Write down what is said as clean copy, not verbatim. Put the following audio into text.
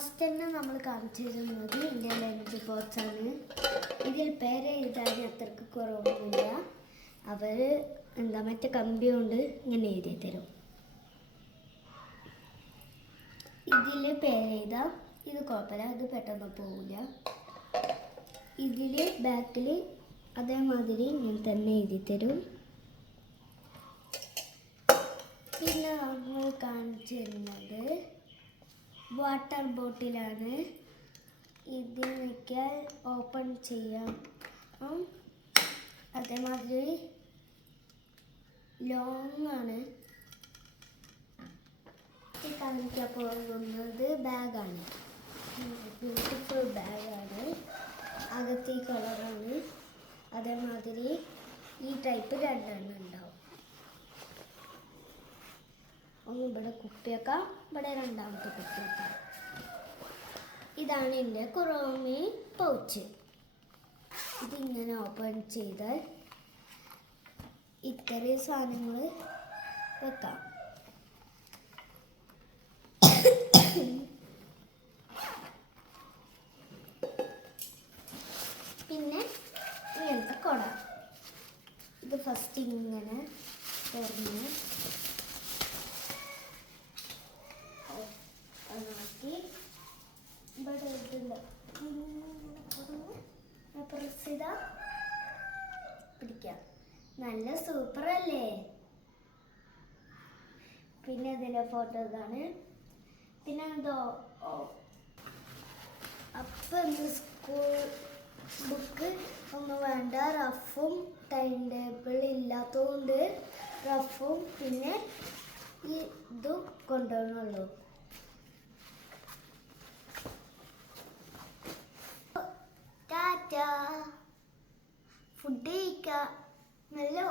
First തന്നെ നമ്മൾ കാണിച്ചിരുന്നത് എൻ്റെ ലഞ്ച് ബോക്സാണ്. ഇതിൽ പേര് എഴുതാൻ അത്രക്ക് കുറവൊന്നുമില്ല. അവർ മറ്റേ കമ്പി കൊണ്ട് ഇങ്ങനെ എഴുതി തരും. ഇതിൽ പേരെഴുതാം. ഇത് കുഴപ്പമില്ല, ഇത് പെട്ടെന്ന് പോവില്ല. ഇതിൽ ബാക്കിൽ അതേമാതിരി ഇങ്ങനെ തന്നെ എഴുതി തരും. പിന്നെ നമ്മൾ കാണിച്ചു തരുന്നത് വാട്ടർ ബോട്ടിലാണ്. ഇതിനൊക്കെ ഓപ്പൺ ചെയ്യാം. അതേമാതിരി ലോങ് ആണ്. കാണിക്കാൻ പോകുന്നത് ബാഗാണ്. ബ്യൂട്ടിഫുൾ ബാഗാണ്. അകത്ത് ഈ കളറാണ്. അതേമാതിരി ഈ ടൈപ്പ് 2 ഉണ്ടാവും. ഒന്ന് ഇവിടെ കുപ്പിയൊക്കെ, ഇവിടെ രണ്ടാമത്തെ കുപ്പിയൊക്കെ. ഇതാണ് എൻ്റെ കുറോമി പൗച്ച്. ഇതിങ്ങനെ ഓപ്പൺ ചെയ്താൽ ഇത്രയും സാധനങ്ങൾ വെക്കാം. പിന്നെ ഇങ്ങനത്തെ കുട. ഇത് ഫസ്റ്റ് ഇങ്ങനെ തുറന്ന് നോക്കി ഇവിടെ ഇതുണ്ട്. പ്രസ് ചെയ്താൽ പിടിക്കാം. നല്ല സൂപ്പർ അല്ലേ? പിന്നെ ഇതിൻ്റെ ഫോട്ടോ ഇതാണ്. പിന്നെ എന്തോ അപ്പം സ്കൂൾ ബുക്ക് ഒന്നും വേണ്ട. റഫും ടൈം ടേബിൾ ഇല്ലാത്തതുകൊണ്ട് റഫും പിന്നെ ഇതും കൊണ്ടുവന്നുള്ളൂ. ടാറ്റ. ഫുഡ് കഴിക്കാം. നല്ലോ.